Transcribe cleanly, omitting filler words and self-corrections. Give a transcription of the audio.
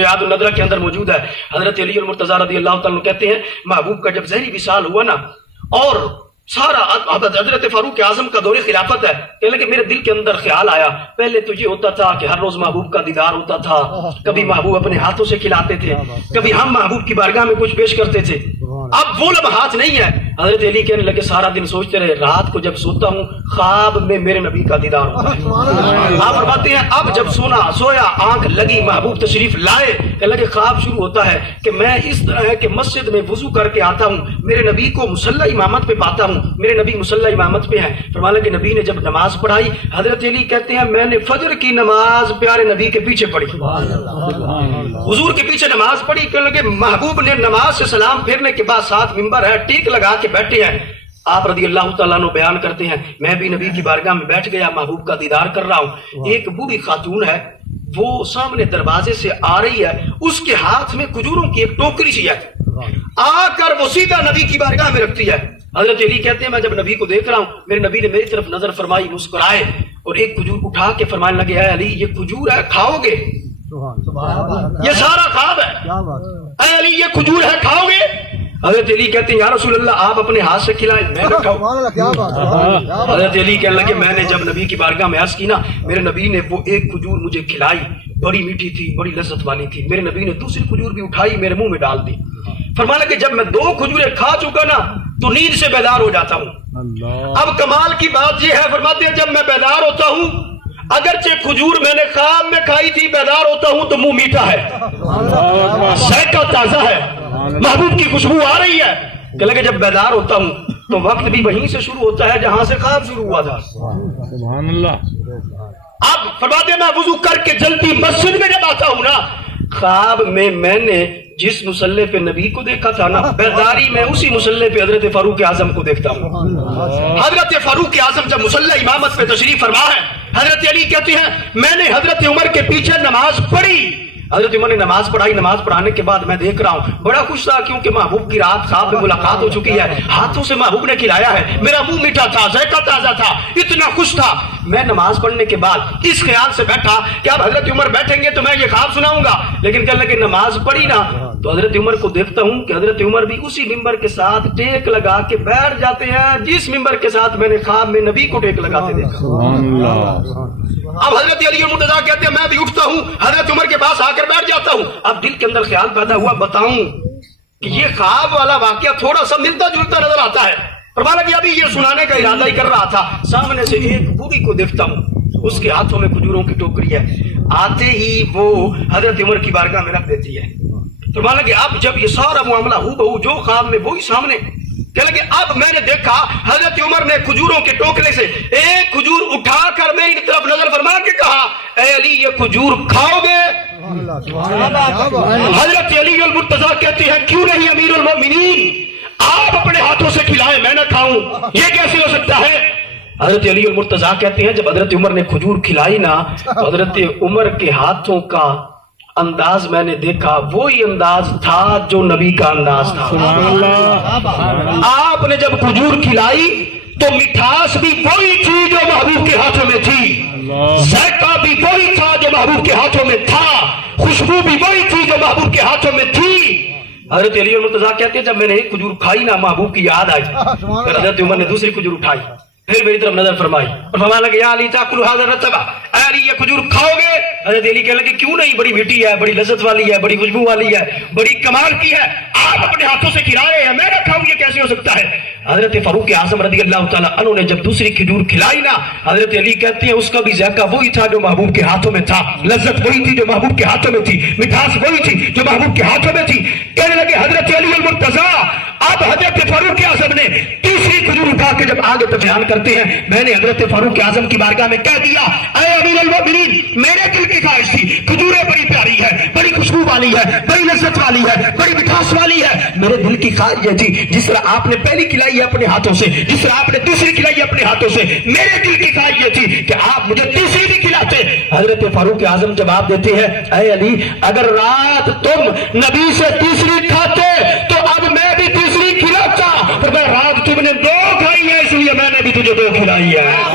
Riyadh उन-नदरा के अंदर मौजूद है। हजरत अली मुर्तजा रज़ी अल्लाह तआला अन्हु कहते हैं महबूब का जब ज़हरी विसाल हुआ ना और सारा हजरत फारूक आजम का दौरे खिलाफत है, कहने लगे मेरे दिल के अंदर ख्याल आया, पहले तो ये होता था कि हर रोज महबूब का दीदार होता था, कभी महबूब अपने हाथों से खिलाते थे, कभी हम महबूब की बारगाह में कुछ पेश करते थे, अब वो लम्हात नहीं है। हजरत अली कहने लगे सारा दिन सोचते रहे, रात को जब सोता हूँ ख्वाब में मेरे नबी का दीदार होता है। आप फरमाते हैं अब जब सोया आंख लगी महबूब तशरीफ लाए, कहने लगे ख्वाब शुरू होता है कि मैं इस तरह है कि मस्जिद में वुजू करके आता हूँ, मेरे नबी को मुसल्ला इमामत पे पाता हूँ, मेरे नबी मुसल्ला इमामत पे हैं। फरमाया कि नबी ने जब नमाज पढ़ाई, हजरत अली कहते हैं मैंने फजर की नमाज प्यारे नबी के पीछे पढ़ी, हुजूर के पीछे नमाज पढ़ी। कहने लगे महबूब ने नमाज से सलाम फेरने के बाद साथ मिंबर है टीक लगा के बैठे हैं। आप रज़ी अल्लाह तआला अन्हु बयान करते हैं मैं भी नबी की बारगाह में बैठ गया, महबूब का दीदार कर रहा हूँ। एक बूढ़ी खातून है, वो सामने दरवाजे से आ रही है, उसके हाथ में खजूरों की एक टोकरी सी है, आकर वो सीधा नबी की बारगाह में रखती है। हजरत अली कहते हैं मैं जब नबी को देख रहा हूँ, मेरे नबी ने मेरी तरफ नजर फरमाई, मुस्कुराए और एक खजूर उठा के फरमाने लगे ऐ अली ये खजूर है खाओगे? ये सारा ख्वाब है, ऐ अली ये खजूर है खाओगे? हजरत अली कहते हैं या रसूल अल्लाह आप अपने हाथ से खिलाएं मैं न खाऊं। हजरत अली कहने लगे मैंने जब नबी की बारगाह में अर्ज की ना, मेरे नबी ने वो एक खजूर मुझे खिलाई, बड़ी मीठी थी, बड़ी लज्जत वाली थी, मेरे नबी ने दूसरी खजूर भी उठाई मेरे मुंह में डाल दी। फरमाने लगे जब मैं 2 खजूरें खा चुका ना तो नींद से बेदार हो जाता हूँ। अब कमाल की बात यह है, फरमाते हैं जब मैं बेदार होता हूँ, अगरचे खजूर मैंने ख्वाब में खाई थी, बेदार होता हूँ तो मुंह मीठा है, जायका ताजा है, महबूब की खुशबू आ रही है। कहने लगे जब बेदार होता हूँ तो वक्त भी वहीं से शुरू होता है जहां से ख्वाब शुरू हुआ था। सुभान अल्लाह। अब फरमाते मैं वुजू करके जल्दी मस्जिद में जब आता हूँ ना, ख्वाब में मैंने जिस मुसल्ले पे नबी को देखा था ना, बेदारी में उसी मुसल्ले पे हजरत फारूक आजम को देखता हूँ। हजरत फारूक आजम जब मुसल्ला इमामत पे तशरीफ फरमा है, हजरत अली कहते हैं मैंने हजरत उमर के पीछे नमाज पढ़ी, हजरत उमर ने नमाज पढ़ाई, नमाज पढ़ाने के बाद मैं देख रहा हूँ बड़ा खुश था क्योंकि महबूब की रात ख्वाब में मुलाकात हो चुकी है, हाथों से महबूब ने खिलाया है, मेरा मुंह मीठा था, जायका ताजा था, इतना खुश था। मैं नमाज पढ़ने के बाद इस ख्याल से बैठा कि अब हजरत उमर बैठेंगे तो मैं ये ख्वाब सुनाऊंगा, लेकिन कहने लगे नमाज पढ़ी ना तो हजरत उमर को देखता हूँ कि हजरत उमर भी उसी मिंबर के साथ टेक लगा के बैठ जाते हैं जिस मिंबर के साथ मैंने ख्वाब में नबी को टेक लगाते देखा। अब हजरत अली मुर्तजा कहते हैं मैं भी उठता हूँ, हजरत उमर के पास आकर बैठ जाता हूँ। अब दिल के अंदर ख्याल पैदा हुआ बताऊं कि ये ख्वाब वाला वाकया थोड़ा सा मिलता जुलता नजर आता है। फरमाया कि अभी ये सुनाने का इरादा ही कर रहा था, सामने से एक बूढ़ी को देखता हूँ, उसके हाथों में खजूरों की टोकरी है, आते ही वो हजरत उमर की बारगाह में रख देती है। फरमाया कि अब जब ये सारा मामला हूबहू जो ख्वाब में वही सामने, कहने लगे अब मैंने देखा हजरत उमर ने खजूरों के टोकरे से एक खजूर उठाकर मेरी तरफ नजर फरमा के कहा ऐ अली ये खजूर खाओगे? हजरत अली मुर्तजा कहते हैं क्यों नहीं अमीरुल मोमिनीन, आप अपने हाथों से खिलाएं मैं न खाऊं, ये कैसे हो सकता है? हजरत अली मुर्तजा कहते हैं जब हजरत उमर ने खजूर खिलाई ना तो हजरत उमर के हाथों का अंदाज मैंने देखा, वही अंदाज था जो नबी का अंदाज था। आपने जब खजूर खिलाई तो मिठास भी वही थी जो महबूब के हाथों में थी, जायका भी वही था जो महबूब के हाथों में था, खुशबू भी वही थी जो महबूब के हाथों में थी। हजरत अली मुर्तजा कहते हैं जब मैंने एक खजूर खाई ना महबूब की याद आई, फिर हजरत उमर ने दूसरी खजूर उठाई, फिर मेरी तरफ नजर फरमाई और फरमाने लगे या अली ताकुल हाज़ा रतबा, अली ये खजूर खाओगे? हजरत अली कहने लगे क्यों नहीं, बड़ी मीठी है, बड़ी लज्जत वाली है, बड़ी खुशबू वाली है, बड़ी कमाल की है, आप अपने हाथों से खिला रहे हैं मैं ना खाऊं, ये कैसे हो सकता है? हजरत फारूक आजम रज़ी अल्लाह तआला अन्हु ने जब दूसरी खजूर खिलाई ना, हजरत अली कहते हैं उसका भी जायका वही था जो महबूब के हाथों में था, लज्जत वही थी जो महबूब के हाथों में थी, मिठास वही थी जो महबूब के हाथों में थी। कहने लगे हजरत अली मुर्तजा, अब हजरत फारूक आजम ने तीसरी खजूर उठा के जब आगे बयान करते हैं मैंने हजरत फारूक आजम की बारगाह में कह दिया ऐ अमीरुल मोमिनीन, मेरे दिल की ख्वाहिश थी, खजूरें बड़ी प्यारी है, बड़ी खुशबू वाली है, बड़ी लज्जत वाली है, बड़ी मिठास वाली है, मेरे दिल की ख्वाहिश ये थी जिस तरह आपने पहली खिलाई है अपने हाथों से, जिस तरह आपने दूसरी खिलाई है अपने हाथों से, मेरे दिल की ख्वाहिश ये थी कि आप मुझे तीसरी भी खिलाते। हजरत फारूक आजम जवाब देते हैं ऐ अली अगर रात तुम नबी से तीसरी खाते तो अब मैं भी तीसरी खिलाता, पर मैं रात तुमने 2 खाई है इसलिए मैंने भी तुझे 2 खिलाई है।